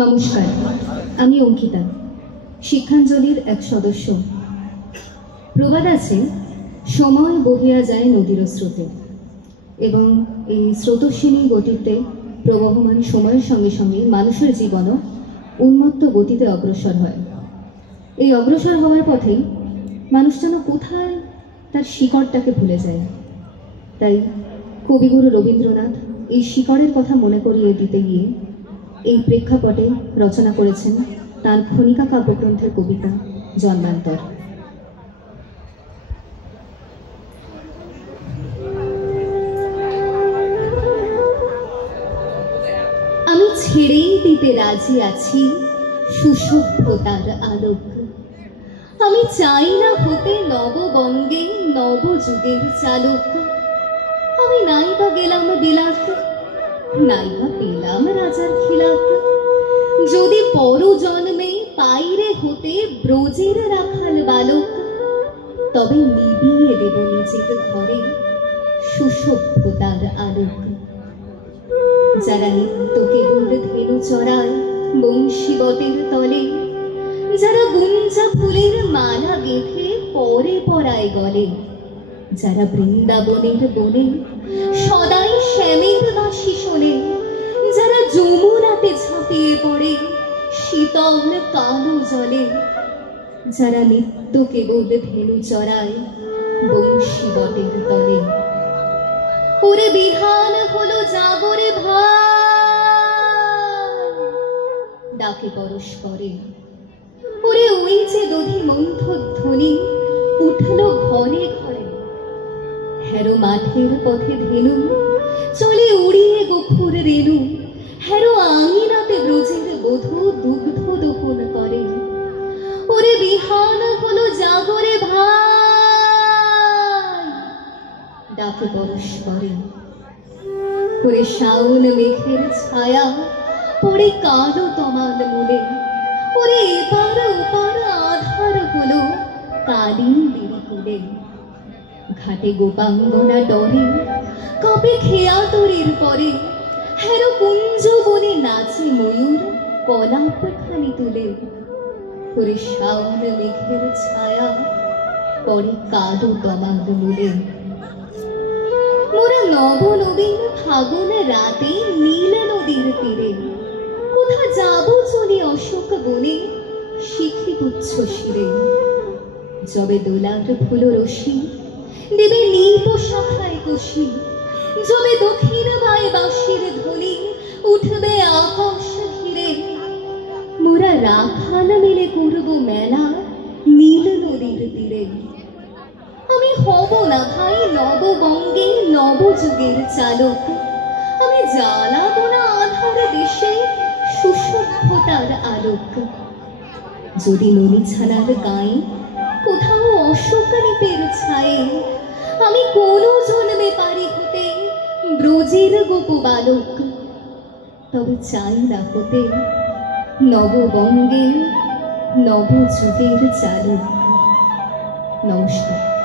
নমস্কার, আমি অঙ্কিতা, শিক্ষাঞ্জলির এক সদস্য। প্রবাদ আছে, সময় বহিয়া যায় নদীর স্রোতে, এবং এই স্রোতস্বিনী গতিতে প্রবহমান সময়ের সঙ্গে সঙ্গে মানুষের জীবনও উন্মত্ত গতিতে অগ্রসর হয়। এই অগ্রসর হওয়ার পথেই মানুষ যেন কোথায় তার শিকড়টাকে ভুলে যায়। তাই কবিগুরু রবীন্দ্রনাথ এই শিকড়ের কথা মনে করিয়ে দিতে গিয়ে এই প্রেক্ষাপটে রচনা করেছেন তার খনিকা কাব্যগ্রন্থের কবিতা জন্মান্তর। আমি ছেড়েই দিতে রাজি আছি সুসভ্যতার আলোক। আমি চাই না হতে নববঙ্গে নবযুগের চালক। আমি নাই বা গেলাম বিলাত, নাই বা পেলাম রাজার খিলাত। যদি পর জন্মে পাইরে হতে ব্রজের রাখাল বালক, তবে নিবিয়ে দেব নিজের ঘরে সুসভ্যতার আলোক। যারা নিত্য কেবল ধেনু চড়ায় বংশীবটের তলে, যারা গুঞ্জা ফুলের মালা গেঁথে পরে পরায় গলে, যারা বৃন্দাবনের বনে সদাই শ্যামের বাঁশি শোনে, যারা যমুনাতে ঝাঁপিয়ে পড়ে শীতল কালো জলে, যারা নিত্য কেবল ধেনু চড়ায় বংশীবটের তলে। ওরে বিহান হলো জাগরে ভাই, ডাকে পরস্পরে। ওরে ওই যে দধি মন্থধ্বনি উঠল ঘরে ঘরে। হেরো মাঠের পথে ধেনু চলে উড়িয়ে গোখুর রেণু। হেরো আঙিনাতে ব্রজের বধূ দুগ্ধ দোহন করে। ওরে বিহান হলো জাগরে ভাই, ডাকে পরস্পরে। ওরে শাওন মেঘের ছায়া পড়ে কালো তমাল মনে। ওরে এপার ওপার আধার হলো কালীন দিরিকুলে। ঘাটে গোপাঙ্গনা ডরে কাঁপে খেয়া তোরের পরে। হেরো কুঞ্জ বনে নাচে ময়ূর কলাপ খানি তুলে। ওরে শাওন মেঘের ছায়া পড়ে কালো তমাল মূলে। মোরা নব নবীন ফাগুন রাতে নীল নদীর তীরে। কোথা যাব চলে অশোক বনে শিখি পুচ্ছ শিরে। যবে দোলার ফুল রশি দেবে নীপ শাখায় কষি। যবে দক্ষিণ বায় বাঁশির ধ্বনি উঠবে আকাশ ঘিরে। মোরা রাখাল মিলে করব মেলা নীল নদীর তীরে। আমি হব না ভাই নববঙ্গে নবযুগের চালক। আমি জ্বালাবো না আধার দেশে সুসভ্যতার আলোক। যদি ননি ছানার গায়ে কোথাও অশোক নিপের ছায়ে, আমি কোনো জন্মে পারি হতে ব্রজের গোপ বালক। তবে চাই না হতে নববঙ্গে নবযুগের চালক। নমস্কার।